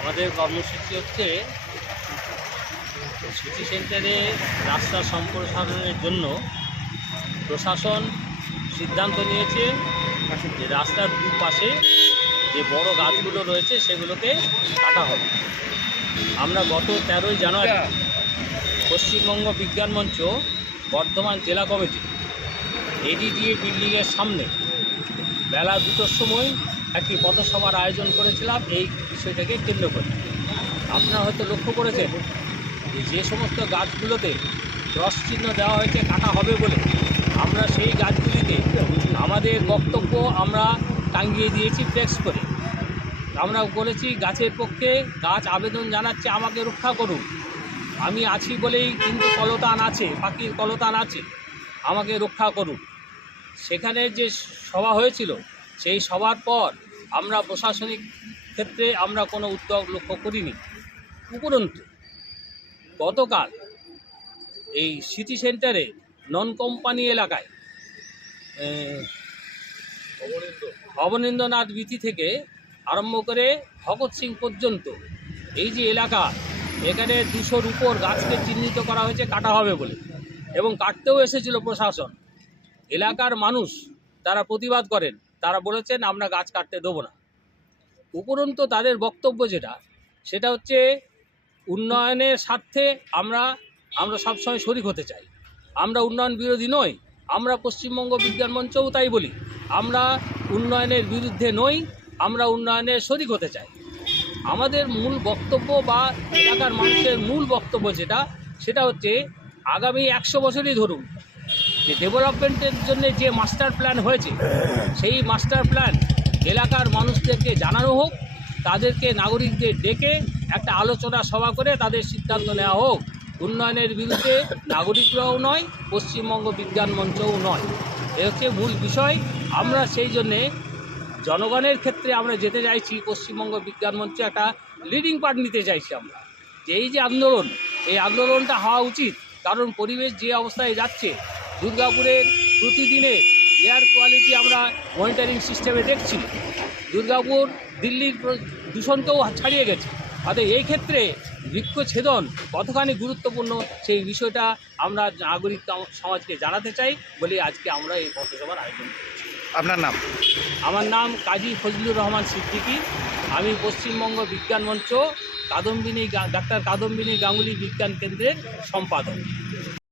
আমাদের কর্মসূচি হচ্ছে সিটি সেন্টারে রাস্তা সম্প্রসারণের জন্য প্রশাসন সিদ্ধান্ত নিয়েছে যে রাস্তার দুপাশে যে বড় গাছগুলো রয়েছে সেগুলোকে কাটা হবে। আমরা গত 13ই জানুয়ারি পশ্চিমবঙ্গ বিজ্ঞান মঞ্চ বর্ধমান জেলা কমিটি এডিডিএ বিল্ডিংয়ের সামনে বেলা 2টোর সময় একটি পথসভার আয়োজন করেছিলাম এই বিষয়টাকে কেন্দ্র করে। আপনারা হয়তো লক্ষ্য করেছেন যে সমস্ত গাছগুলোতে ক্রস চিহ্ন দেওয়া হয়েছে কাটা হবে বলে, আমরা সেই গাছগুলিতে আমাদের বক্তব্য আমরা টাঙিয়ে দিয়েছি ফ্লেক্স করে। আমরা বলেছি গাছের পক্ষে গাছ আবেদন জানাচ্ছে আমাকে রক্ষা করুন, আমি আছি বলেই কিন্তু কলতান আছে, পাখির কলতান আছে, আমাকে রক্ষা করুন। সেখানে যে সভা হয়েছিল সেই সভার পর আমরা প্রশাসনিক ক্ষেত্রে আমরা কোনো উদ্যোগ লক্ষ্য করিনি। উপরন্তু গতকাল এই সিটি সেন্টারে নন কোম্পানি এলাকায় অবনীন্দ্রনাথ বীথি থেকে আরম্ভ করে ভগৎ সিং পর্যন্ত এই যে এলাকা, এখানে 200-র উপর গাছকে চিহ্নিত করা হয়েছে কাটা হবে বলে, এবং কাটতেও এসেছিল প্রশাসন। এলাকার মানুষ তারা প্রতিবাদ করেন, তারা বলেছেন আমরা গাছ কাটতে দেবো না। উপরন্তু তাদের বক্তব্য সেটা হচ্ছে উন্নয়নের স্বার্থে আমরা সবসময় শরিক হতে চাই, আমরা উন্নয়ন বিরোধী নই। আমরা পশ্চিমবঙ্গ বিজ্ঞান মঞ্চও তাই বলি, আমরা উন্নয়নের বিরুদ্ধে নই, আমরা উন্নয়নের শরিক হতে চাই। আমাদের মূল বক্তব্য বা এলাকার মানুষের মূল বক্তব্য সেটা হচ্ছে আগামী 100 বছরই ধরুন যে ডেভেলপমেন্টের জন্য যে মাস্টার প্ল্যান হয়েছে সেই মাস্টার প্ল্যান এলাকার মানুষদেরকে জানানো হোক, তাদেরকে নাগরিকদের ডেকে একটা আলোচনা সভা করে তাদের সিদ্ধান্ত নেওয়া হোক। উন্নয়নের বিরুদ্ধে নাগরিকরাও নয়, পশ্চিমবঙ্গ বিজ্ঞান মঞ্চও নয়, এ হচ্ছে মূল বিষয়। আমরা সেই জন্যে জনগণের ক্ষেত্রে আমরা যেতে চাইছি, পশ্চিমবঙ্গ বিজ্ঞান মঞ্চে একটা লিডিং পার্ট নিতে চাইছি আমরা, যে এই যে আন্দোলন, এই আন্দোলনটা হওয়া উচিত। কারণ পরিবেশ যে অবস্থায় যাচ্ছে, দুর্গাপুরের প্রতিদিনে এয়ার কোয়ালিটি আমরা মনিটরিং সিস্টেমে দেখছি, দুর্গাপুর দিল্লির দূষণকেও ছাড়িয়ে গেছে। অর্থাৎ এই ক্ষেত্রে বৃক্ষছেদন কতখানি গুরুত্বপূর্ণ সেই বিষয়টা আমরা নাগরিক সমাজকে জানাতে চাই বলে আজকে আমরা এই পথসভার আয়োজন করেছি। আপনার নাম? আমার নাম কাজী ফজলুর রহমান সিদ্দিকী। আমি পশ্চিমবঙ্গ বিজ্ঞান মঞ্চ ডাক্তার কাদম্বিনী গাঙ্গুলি বিজ্ঞান কেন্দ্রের সম্পাদক।